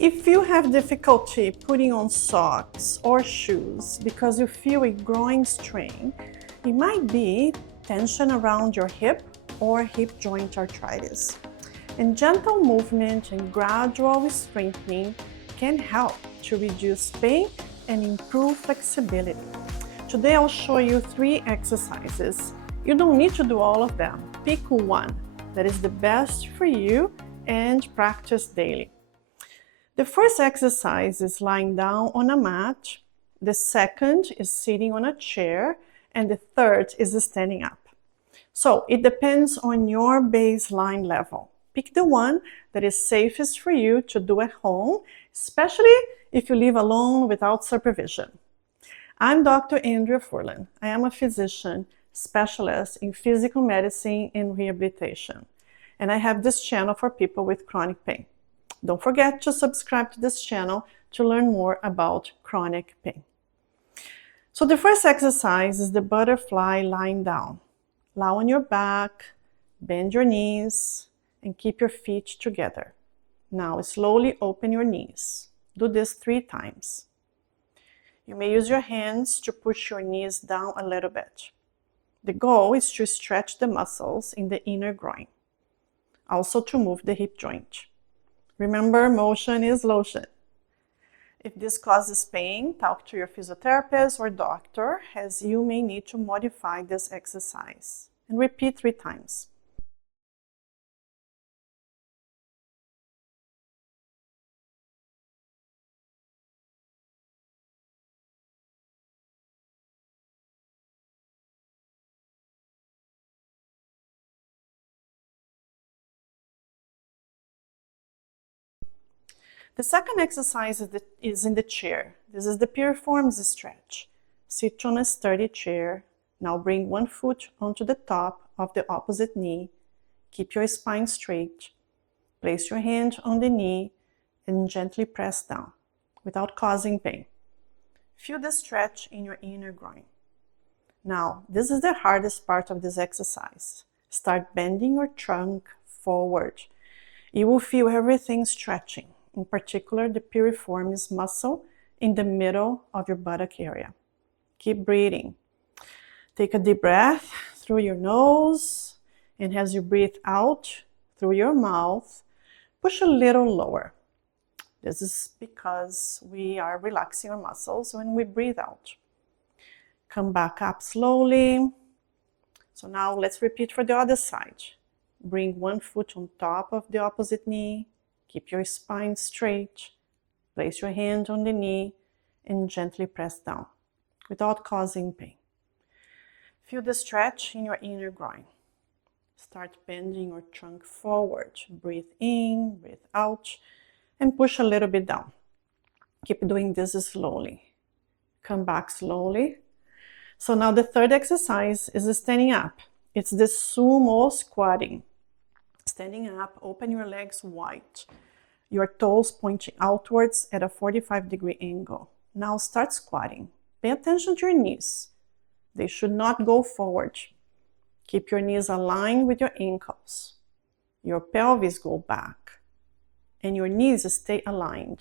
If you have difficulty putting on socks or shoes because you feel a groin strain, it might be tension around your hip or hip joint arthritis. And gentle movement and gradual strengthening can help to reduce pain and improve flexibility. Today I'll show you 3 exercises. You don't need to do all of them. Pick one that is the best for you and practice daily. The first exercise is lying down on a mat. The second is sitting on a chair. And the third is standing up. So it depends on your baseline level. Pick the one that is safest for you to do at home, especially if you live alone without supervision. I'm Dr. Andrea Furlan. I am a physician specialist in physical medicine and rehabilitation. And I have this channel for people with chronic pain. Don't forget to subscribe to this channel to learn more about chronic pain. So the first exercise is the butterfly lying down. Lie on your back, bend your knees, and keep your feet together. Now slowly open your knees. Do this 3 times. You may use your hands to push your knees down a little bit. The goal is to stretch the muscles in the inner groin. Also to move the hip joint. Remember, motion is lotion. If this causes pain, talk to your physiotherapist or doctor, as you may need to modify this exercise. And repeat 3 times. The second exercise is in the chair. This is the piriformis stretch. Sit on a sturdy chair. Now bring one foot onto the top of the opposite knee. Keep your spine straight. Place your hand on the knee and gently press down without causing pain. Feel the stretch in your inner groin. Now, this is the hardest part of this exercise. Start bending your trunk forward. You will feel everything stretching. In particular, the piriformis muscle in the middle of your buttock area. Keep breathing. Take a deep breath through your nose, and as you breathe out through your mouth, push a little lower. This is because we are relaxing our muscles when we breathe out. Come back up slowly. So now let's repeat for the other side. Bring one foot on top of the opposite knee. Keep your spine straight. Place your hand on the knee and gently press down without causing pain. Feel the stretch in your inner groin. Start bending your trunk forward. Breathe in, breathe out, and push a little bit down. Keep doing this slowly. Come back slowly. So now the third exercise is standing up. It's the sumo squatting. Standing up, open your legs wide. Your toes pointing outwards at a 45-degree angle. Now start squatting. Pay attention to your knees. They should not go forward. Keep your knees aligned with your ankles. Your pelvis go back. And your knees stay aligned.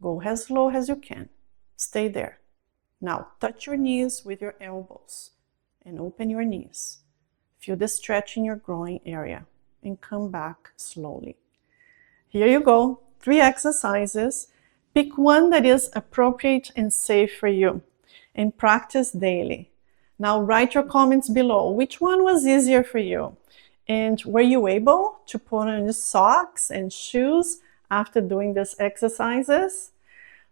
Go as low as you can. Stay there. Now touch your knees with your elbows and open your knees. Feel the stretch in your groin area. And come back slowly. Here you go, 3 exercises. Pick one that is appropriate and safe for you and practice daily. Now write your comments below. Which one was easier for you? And were you able to put on socks and shoes after doing these exercises?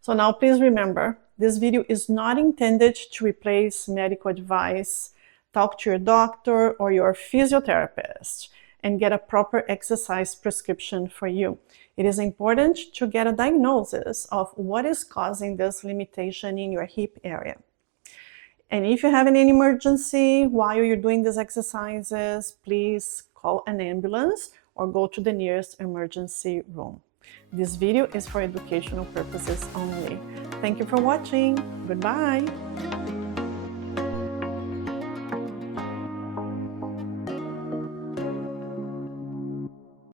So now please remember, this video is not intended to replace medical advice. Talk to your doctor or your physiotherapist and get a proper exercise prescription for you. It is important to get a diagnosis of what is causing this limitation in your hip area. And if you have any emergency while you're doing these exercises, please call an ambulance or go to the nearest emergency room. This video is for educational purposes only. Thank you for watching. Goodbye.